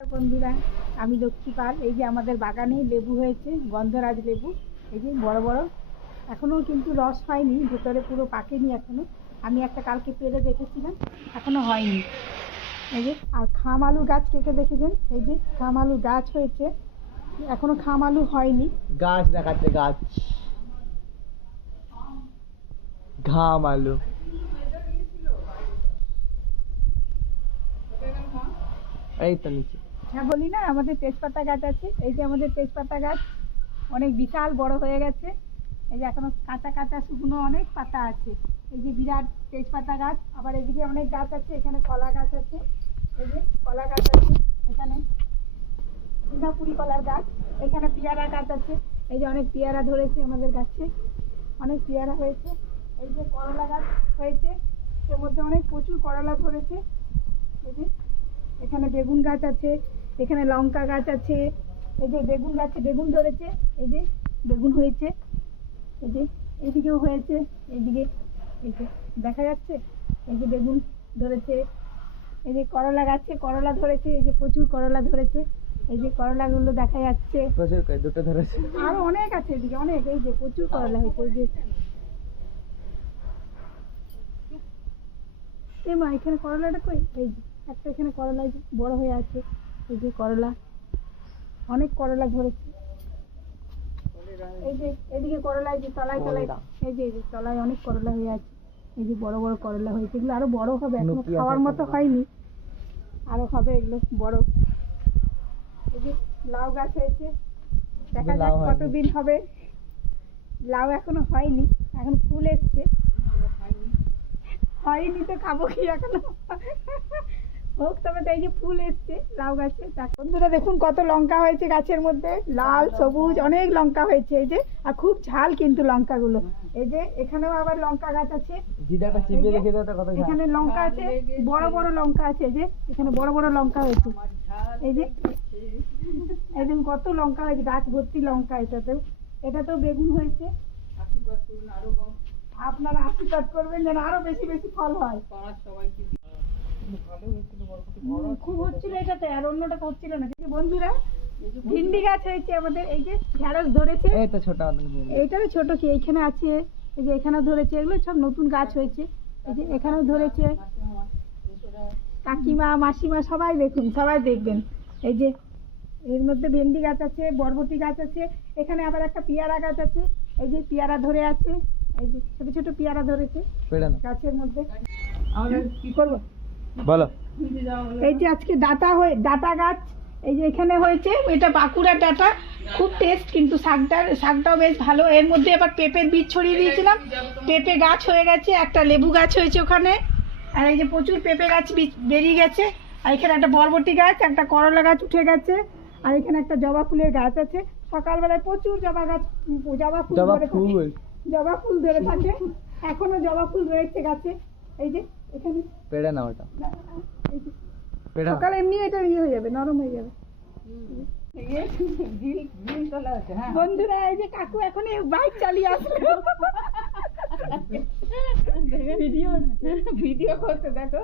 বন্ধুরা, আমি লক্ষ্মী পাল। এই যে আমাদের বাগানে লেবু হয়েছে, গন্ধরাজ লেবু। এই যে বড় বড়। এখনও কিন্তু রস হয়নি, ভেতরে পুরো পাকেনি এখনও। আমি একটা কালকে পেরে দেখেছিলাম, এখনও হয়নি। এই যে, আর খাম আলু গাছ কেটে দেখেছেন? এই যে খাম আলু গাছ হয়েছে, এখনও খাম আলু হয়নি। গাছ দেখাচ্ছে, গাছ। ঘাম আলু এই তো নিচে। হ্যাঁ বলি না, আমাদের তেজপাতা গাছ আছে। এই যে আমাদের তেজপাতা গাছ, অনেক বিশাল বড় হয়ে গেছে। এই যে এখনও কাঁচা কাঁচা শুকনো অনেক পাতা আছে। এই যে বিরাট তেজপাতা গাছ, আবার এদিকে অনেক গাছ আছে, এখানে কলা গাছ আছে। এই যে কলা গাছ আছে এখানে। সিঙ্গাপুরি কলার গাছ, এখানে পেয়ারা গাছ আছে। এই যে অনেক পেয়ারা ধরেছে আমাদের গাছে। অনেক পেয়ারা হয়েছে। এই যে করলা গাছ হয়েছে। এর মধ্যে অনেক প্রচুর করলা ধরেছে। এই যে এখানে বেগুন গাছ আছে। এখানে লঙ্কা গাছ আছে এই যে বেগুন গাছে বেগুন ধরেছে এই যে বেগুন হয়েছে এই যে এদিকেও হয়েছে এইদিকে এই যে দেখা যাচ্ছে এই যে বেগুন ধরেছে এই যে করলা গাছে করলা ধরেছে এই যে প্রচুর করলা ধরেছে এই যে করলাগুলো দেখা যাচ্ছে। প্রচুর দুটো ধরেছে। আরও অনেক আছে এদিকে অনেক এই যে প্রচুর করলা হয়েছে এই যে। এ মা এখানে করলাটা কই? এই যে একটা এখানে করলা বড় হয়ে আছে। এই যে করলা। অনেক করলা ধরেছে। এই যে এদিকে করলা এই যে তলায় তলায় এই যে এই যে তলায় অনেক করলা হয়ে আছে। এই যে বড় বড় করলা হয়েছে। এগুলো আরও বড় হবে এখনও খাওয়ার মতো হয়নি। আরও হবে এগুলো বড়। এই যে লাউ গাছ হয়েছে। দেখা যাক কতদিন হবে। লাউ এখনও হয়নি। এখন ফুল এসছে। হয়নি তো খাব কি এখনও? হোক তবে তো এই যে ফুল এসছে লাউ গাছে। তা- বন্ধুরা দেখুন কত লঙ্কা হয়েছে গাছের মধ্যে। লাল সবুজ অনেক লঙ্কা হয়েছে এই যে আর খুব ঝাল কিন্তু লঙ্কাগুলো। এই যে এখানেও আবার লঙ্কা গাছ আছে। জিদাটা চিবিয়ে দেখে দাও কত এখানে লঙ্কা আছে বড় বড় লঙ্কা আছে এই যে এখানে বড় বড় লঙ্কা হয়েছে। এই যে এই দেখুন কত লঙ্কা হয়েছে গাছ ভর্তি লঙ্কা এটাতেও। এটাতেও বেগুন হয়েছে। আপনারা আশীর্বাদ করবেন যেন আরও বেশি বেশি ফল হয়। খুব হচ্ছিল এটাতে আর অন্যটা হচ্ছিল না। কিন্তু বন্ধুরা ভিন্ডি গাছ হয়েছে আমাদের এই যে ঢেঁড়স ধরেছে। এই তো ছোট এইটারও ছোট কি এইখানে আছে এই যে এখানেও ধরেছে এগুলো সব নতুন গাছ হয়েছে। এই যে এখানেও ধরেছে। কাকিমা মাসিমা সবাই দেখুন সবাই দেখবেন। এই যে এর মধ্যে ভেন্ডি গাছ আছে বরবটি গাছ আছে এখানে আবার একটা পেয়ারা গাছ আছে। এই যে পেয়ারা ধরে আছে এই যে ছোট ছোট পেয়ারা ধরেছে গাছের মধ্যে। কি করব বলো। এই যে আজকে ডাটা হয়ে ডাটা গাছ এই যে এখানে হয়েছে এটা বাঁকুড়া ডাটা। খুব টেস্ট কিন্তু শাকটার শাকটাও বেশ ভালো। এর মধ্যে এবার পেঁপের বীজ ছড়িয়ে দিয়েছিলাম। পেঁপে গাছ হয়ে গেছে একটা লেবু গাছ হয়েছে ওখানে। আর এই যে প্রচুর পেঁপে গাছ বেরিয়ে গেছে। আর এখানে একটা বরবটি গাছ একটা করলা গাছ উঠে গেছে। আর এখানে একটা জবা ফুলের গাছ আছে। সকালবেলায় প্রচুর জবা গাছ জবা ফুল ধরে ফুল। জবা ফুল ধরে থাকে। এখনও জবা ফুল রয়েছে গাছে। এই যে এখানে? পেড়ে না ওটা এই পেড়ে সকালে এমনি এটা ইয়ে হয়ে যাবে নরম হয়ে যাবে। বন্ধুরা এই যে কাকু এখন বাইক চালিয়ে আসলো। ভিডিও ভিডিও করতে দেখো।